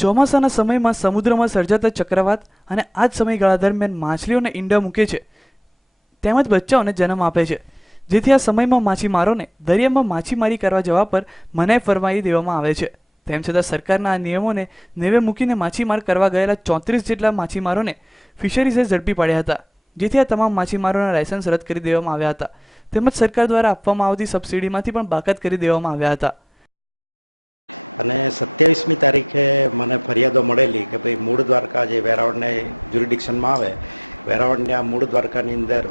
ચોમાસાના સમયમાં સમુદ્રમાં સર્જાતા ચક્રવાત અને આ જ સમયગાળા દરમિયાન માછલીઓને ઈંડા મૂકે છે તેમજ બચ્ચાઓને જન્મ આપે છે, જેથી આ સમયમાં માછીમારોને દરિયામાં માછીમારી કરવા જવા પર મનાઈ ફરમાવી દેવામાં આવે છે। તેમ છતાં સરકારના આ નિયમોને નેવે મૂકીને માછીમાર કરવા ગયેલા 34 જેટલા માછીમારોને ફિશરીઝે ઝડપી પાડ્યા હતા, જેથી આ તમામ માછીમારોના લાયસન્સ રદ કરી દેવામાં આવ્યા હતા તેમજ સરકાર દ્વારા આપવામાં આવતી સબસિડીમાંથી પણ બાકાત કરી દેવામાં આવ્યા હતા। અને 27મી તારીખે મને ફરિયાદો મળેલી કે ભાઈ મૂળ દ્વારકા જે વેરાવળને જ્યુરિડિક્શનમાં આવે, વેરાવળના મૂળ દ્વારકાની અંદર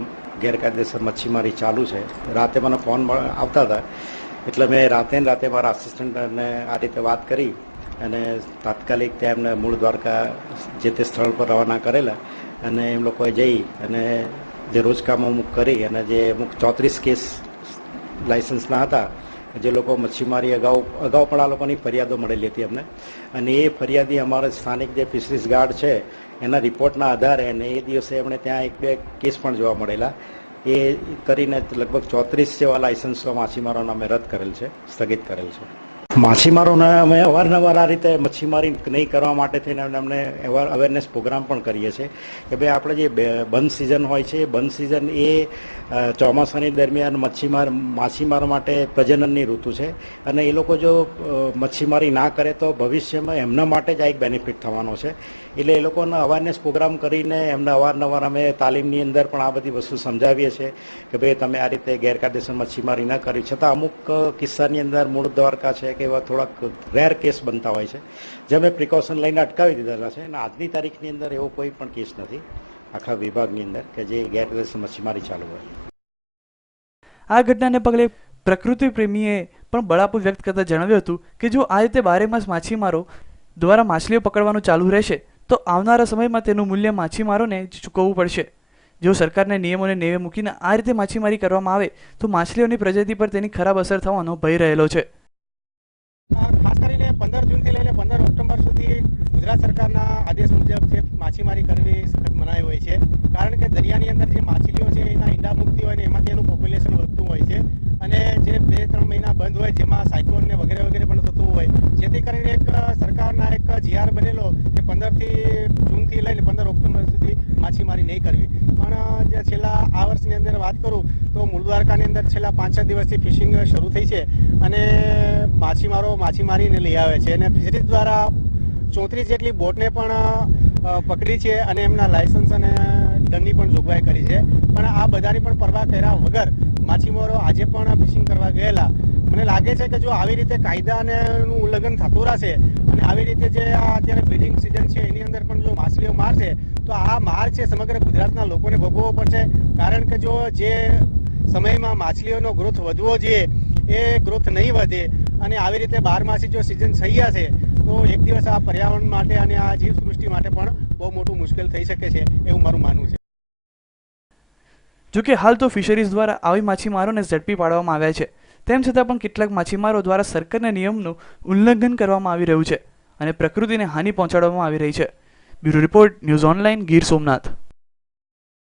ગેરકાયદેસર મચ્છીમારી ચાલુ છે। રાતે મને ફોન આવતા હતા એટલે મેં રાતે મારા આસિસ્ટન્ટને આ રીતે વાત કરી અને તાત્કાલિક તેમને મૂળ દ્વારકા જે તે સ્થળ પર રવાના કરેલા અને એમ લોકોએ જઈ અને જે રોજકામ અમુક કરી અને જે અમુક 34 કેસ લાયસન્સના હતા, જે લોકો મચ્છીમારી અગાઉ પણ આ લોકોની ફરિયાદો મળેલી હતી અમને, અને એ ફરિયાદી અમારા સ્થાનિક જે ફિશરીઝ ગાર્ડ છે એના રિપોર્ટના આધારે અને એ દિવસે એમણે ત્યાં 1-2 કેસ પણ જોવા મળેલા, એ કરીને લગભગ 34 જેવા લાયસન્સો માછીમારોના અમે રદ કરેલ છે, સ્થગિત કરેલ છે। માછીમારોને અમે અવારનવાર આ રીતે મચ્છીમારી નહીં કરવા માટે થઈને અમને અવેરનેસ પ્રોગ્રામ પણ કરીએ છીએ કે ભાઈ આપણે જે બંધ સિઝન હોય છે, બંધ સિઝન એ ચોમાસાની દરમિયાન માછીમાર માટે પ્રજનનની ઋતુ છે અને એ લોકો જો મચ્છીમારી ના કરે તો ભવિષ્યમાં એમના માટે જ આ એક બેનિફિટ થવાનો છે, એટલે એ લોકોને અવેરનેસ પ્રોગ્રામ કરીને એમને અવારનવાર અમે તાલીમની અંદર પણ આ બધી વસ્તુ સમજાવીએ છીએ કે ભાઈ તમે આ રીતે ગેરકાયદેસર મચ્છીમારી ન કરી। છતાં અમુક કિસ્સાની અંદર મૂળ દ્વારકા છે કે એવા થોડાક રેર કેસ બનતા હોય છે જે અમે પ્રિકોશન લઈને અટકાવી દીધેલા છે અને આજની તારીખની અંદર એવો કોઈ પણ કેસ નથી આખા વિભાગની અંદર કે જે ગેરકાયદેસર મચ્છીમારી ચાલુ હોય। આ ઘટનાને પગલે પ્રકૃતિ પ્રેમીએ પણ બળાપો વ્યક્ત કરતા જણાવ્યું હતું કે જો આ રીતે 12 માસ માછીમારો દ્વારા માછલીઓ પકડવાનું ચાલુ રહેશે તો આવનારા સમયમાં તેનું મૂલ્ય માછીમારોને જ ચૂકવવું પડશે। જો સરકારના નિયમોને નેવે મૂકીને આ રીતે માછીમારી કરવામાં આવે તો માછલીઓની પ્રજાતિ પર તેની ખરાબ અસર થવાનો ભય રહેલો છે। ખાસ કરીને 15 જૂનથી લઈને 15 ઓક્ટોબર સુધી ગુજરાત સરકારના આદેશ મુજબ જે માછીમારી કરવી સખત મનાઈ હોય છે, કારણ કે દરિયાની અંદર જે માછલીઓ છે એના ઈંડા મૂકતી હોય ને એમાંથી એનું પોપ્યુલેશન વધતું હોય છે અને જે 2-3 મહિના બંધ હોય જેમાં સાયક્લોન ને વગેરે પણ થતું હોય, જેથી કરીને એક સરકારના એક જીઆર બનેલો કે 15 જૂનથી લઈને 15 ઓક્ટોબર સુધી માછીમારી નહીં કરવી। પણ જે છેલ્લા આ વર્ષની અંદર વાત કરું તો મૂળ દ્વારકાની અંદર છેલ્લા 5-6 દિવસથી ફિશિંગ શરૂ થઈ છે અને માછીમારો માછીમારીને લઈ આવે છે અને ફિશરીઝ દ્વારા 34 જેટલી બોટને પણ પકડી છે અને એમના લાયસન્સ અને દંડની પણ જોગવાઈ કરી છે। પણ આ બધાની પણ પરવા કર્યા વગર માછીમારો આજે પણ ફિશિંગ કરવા ગયેલા। મને લાગે છે કે જો આવી રીતે કાયદાનું ઉલ્લંઘન થતું રહેશે અને આવી રીતે જે અત્યારે બ્રીડિંગ સિઝન છે એની અંદર પણ જો માછલીઓ મારશે તો આ માર છે સમગ્ર ગુજરાતના લોકોને ભોગવવો પડશે, કારણ કે જો જે સમયમાં માછલીઓનો ગ્રોથ વધવો જોઈએ એ ગ્રોથ નહીં વધે અને આવી રીતે 12 માસી જો સિઝન થઈ જશે તો એક દિવસ આ પર્યાવરણ માટે અને આ જીવસૃષ્ટિ માટે પણ બહુ મોટું મુશ્કેલ થઈ શકે છે એવું મારું માનવું છે। જોકે હાલ તો ફિશરીઝ દ્વારા આવી માછીમારોને ઝડપી પાડવામાં આવ્યા છે, તેમ છતાં પણ કેટલાક માછીમારો દ્વારા સરકારના નિયમનું ઉલ્લંઘન કરવામાં આવી રહ્યું છે અને પ્રકૃતિને હાનિ પહોંચાડવામાં આવી રહી છે। Bureau report, news online, Gir Somnath.